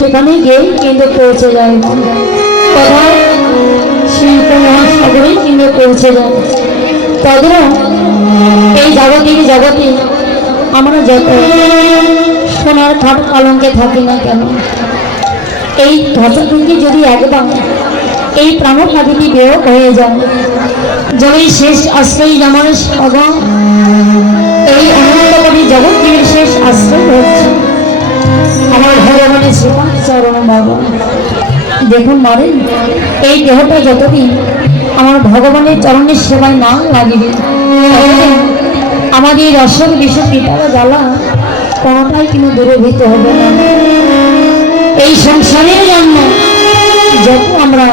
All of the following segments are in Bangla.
সেখানে গিয়ে কেন্দ্র পৌঁছে যায়। কোথাও শিল্প মহাসাগরে কেন্দ্র পৌঁছে যায়। তাদেরও এই জাগতিক জগতে আমরা যত সোনার খাট পালঙ্কে থাকি না কেন? এই ধাঁচা থেকে যদি একবার এই প্রাণভাবিটি বিয়োগ হয়ে যায় যবে শেষ আশ্রয় যেমন সদা এই অনন্তকরী জগৎটির দেখুন মারে এই দেহটা যতদিন আমার ভগবানের চরণের সেবায় না লাগিবে আমাদের এই রসদ বিষ পিতারা জ্বালা কোনোটাই কিন্তু দূরভূত হবে না। এই সংসারের জন্য যত আমরা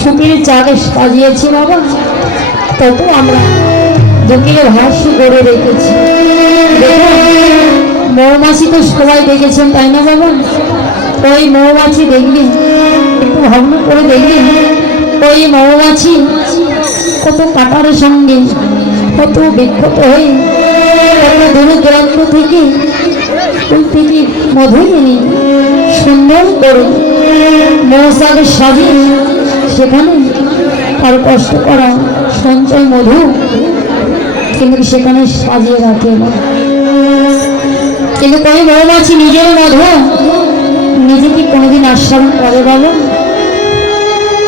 সুখের চাঁদে সাজিয়েছি বাবা, তত আমরা দুঃখের ভাষ্য গড়ে রেখেছি। মৌমাছি তো সবাই দেখেছেন, তাই না বাবা? ওই মৌমাছি দেখবি? একটু ভাবনা করে দেখবি? ওই মৌমাছি কত কাটার সঙ্গে, কত বিক্ষত হয়ে কত দূর দূরান্ত থেকে, ওই থেকে মধু এনে সুন্দর করে মৌসাকে সাজিয়ে সেখানে তার কষ্ট করা সঞ্চয় মধু কিন্তু সেখানে সাজিয়ে রাখে কিন্তু কোনো মৌমাছি নিজের মধু নিজে কি কোনোদিন আস্বাদন করে বলো।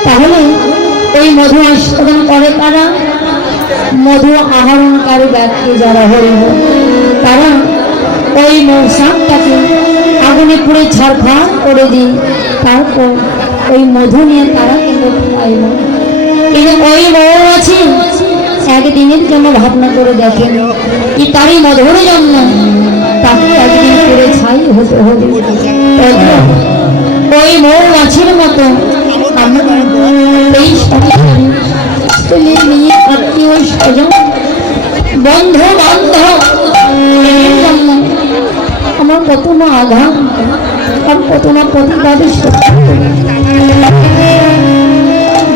তাহলে ওই মধু আস্বাদন করে কারা? মধু আহরণকারী ব্যক্তি যারা হইব তারা ওই মৌসাকটাকে আগুনে পুড়ে ছাড়খাড় করে দিই তারপর ওই মধু নিয়ে তারা কিন্তু খাইল কিন্তু ওই মৌমাছি একদিনের জন্য ভাবনা করে দেখেন কি তারই মধুর জন্য? একদিন করে ছাই ওই মতো এই ছেলে আত্মীয় স্বজন, বন্ধু বান্ধব আমার কত না আঘাত আর কত না প্রতিবাদের সত্যি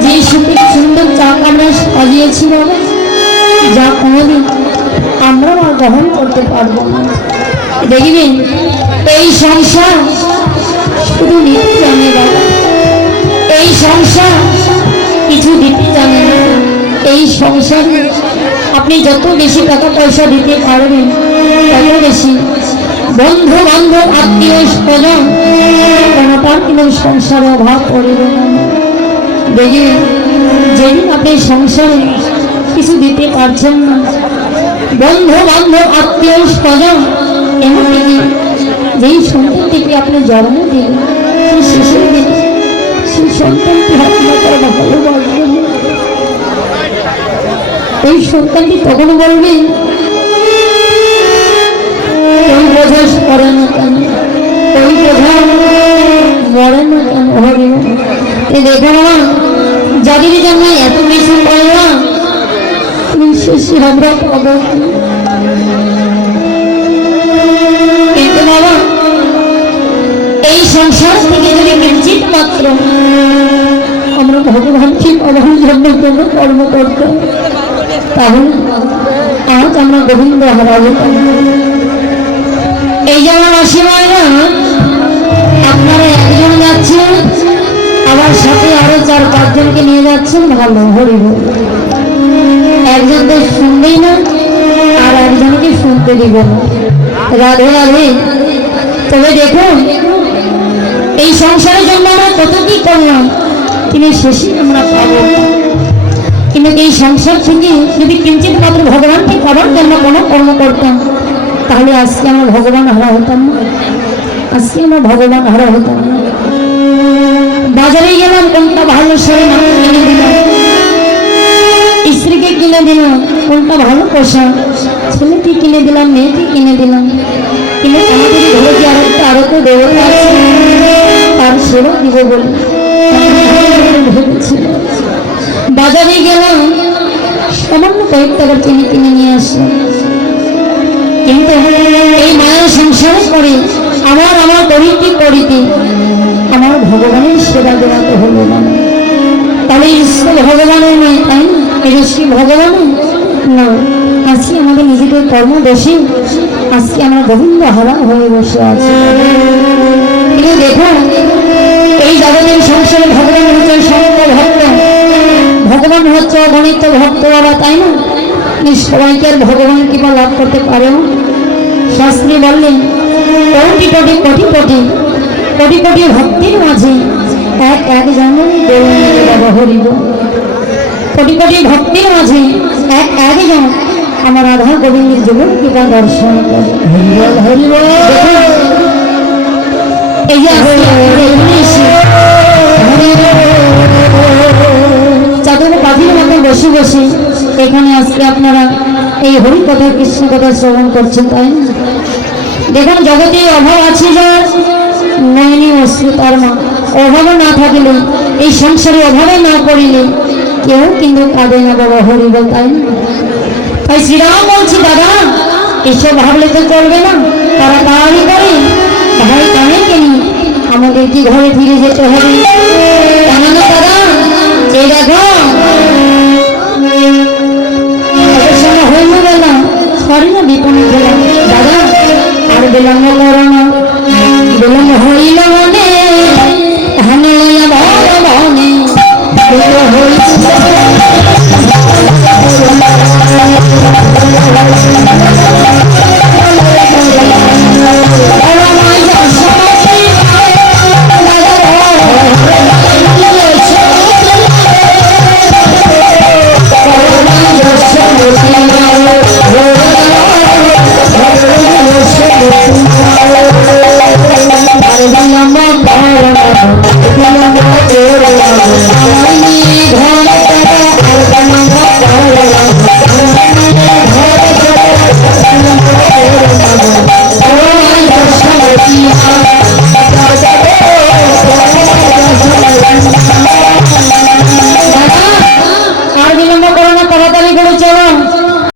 যে সুখের সুন্দর চাক আমরা সাজিয়েছি বাবা যা কোনোদিন আমরা আর গ্রহণ করতে পারব না। দেখবেন এই সংসার শুধু নিতে জানে বাবা এই সংসার কিছু দিতে জানে না। এই সংসারে, আপনি যত বেশি টাকা পয়সা দিতে পারবেন, তত বেশি। বন্ধু বান্ধব আত্মীয় স্বজন কোনোটার কিন্তু সংসারে অভাব পড়বে না। দেখবেন যেদিন আপনি সংসারে কিছু দিতে পারছেন না বন্ধু বান্ধব আত্মীয় স্বজন এমনকি যেই সন্তানটিকে আপনি জন্ম দিলেন, সেই দিন সেই সন্তানটি আপনার ভালোবাসবেন ওই সন্তানটি তখন বলবে ওই বোঝা করে না কেন? ওই বোঝা মরে কেন? হবে এ দেখো না যাদের জন্য এত কিছু করলাম শেষে আমরা পাবো কিঞ্চিত মাত্র। আমরা ভগবানকে পাবার জন্য কোনো কর্ম করতাম তাহলে আজ আমরা গোবিন্দ হারাবো। এই যেমন অসীমায়রা আপনারা একজন যাচ্ছেন আবার সাথে আরও চার পাঁচজনকে নিয়ে যাচ্ছেন, ভালো হরিব একজন তো শুনবেই না, আর একজনকে শুনতে দিব না। রাধে রাধে। তবে দেখুন এই সংসারের জন্য আমরা কত কি করলাম? কিন্তু শেষে আমরা পাবো। কিন্তু এই সংসার থেকে যদি কিঞ্চিত মাত্র ভগবানকে করার জন্য কোনো কর্ম করতাম, তাহলে আজকে আমরা ভগবান হারা হতাম না। আজকে আমরা ভগবান হারা হতাম না। বাজারে গেলাম, কোনটা ভালো শাড়ি না কিনে দিলাম। স্ত্রীকে কিনে দিলাম, কোনটা ভালো পোশাক। ছেলেকে কিনে দিলাম, মেয়েকে কিনে দিলাম। কিন্তু আমাদের ঘরে যে আর একটা আরও তো দেবতা আছে বলে বাজারে গেলাম, সামান্য কয়েক টাকার কিনে কিনে নিয়ে আসলাম। কিন্তু এই মায়ের সংসার করে আমার আমার করিতে করিতে আমার ভগবানের সেবা দেওয়াতে হলো না। তাহলে ঈশ্বর ভগবানের নয়, তাই এটা শ্রী না, আজকে আমাদের নিজেদের কর্ম দোষী আজকে আমরা গোবিন্দ হারা হয়ে বসে আছি। কিন্তু জগতের সংসারে ভগবান হচ্ছে সমগ্র ভক্ত। ভগবান হচ্ছে অগণিত ভক্ত বাবা তাই না? সবাইকে আর ভগবান কৃপা লাভ করতে পারেও শাস্ত্রী বললেন কোটি কোটি কোটি কোটি কোটি কোটি ভক্তির মাঝে এক এক জন্ম ব্যবহরিব কোটি কোটি ভক্তির মাঝে এক এক জন আমার রাধা গোবিন্দের জীবন কৃপা দর্শন করে। আমরা চাদর পাখির মতো বসে বসে এখানে আজকে আপনারা এই হরি কথা কৃষ্ণ কথা শ্রবণ করছেন, তাই দেখুন, জগতে অভাব আছে যার নয়নি অশ্রু তার মা অভাব না থাকলে এই সংসারে অভাবে না পড়িলে কেউ কিন্তু কাঁদে না বাবা হরিব তাই না? তাই শ্রীরাম বলছি, দাদা এসব ভাবলে তো চলবে না? তারা তাড়াতাড়ি করে ভাই কেনি আমাদের কি ঘরে ফিরে যেতে হবে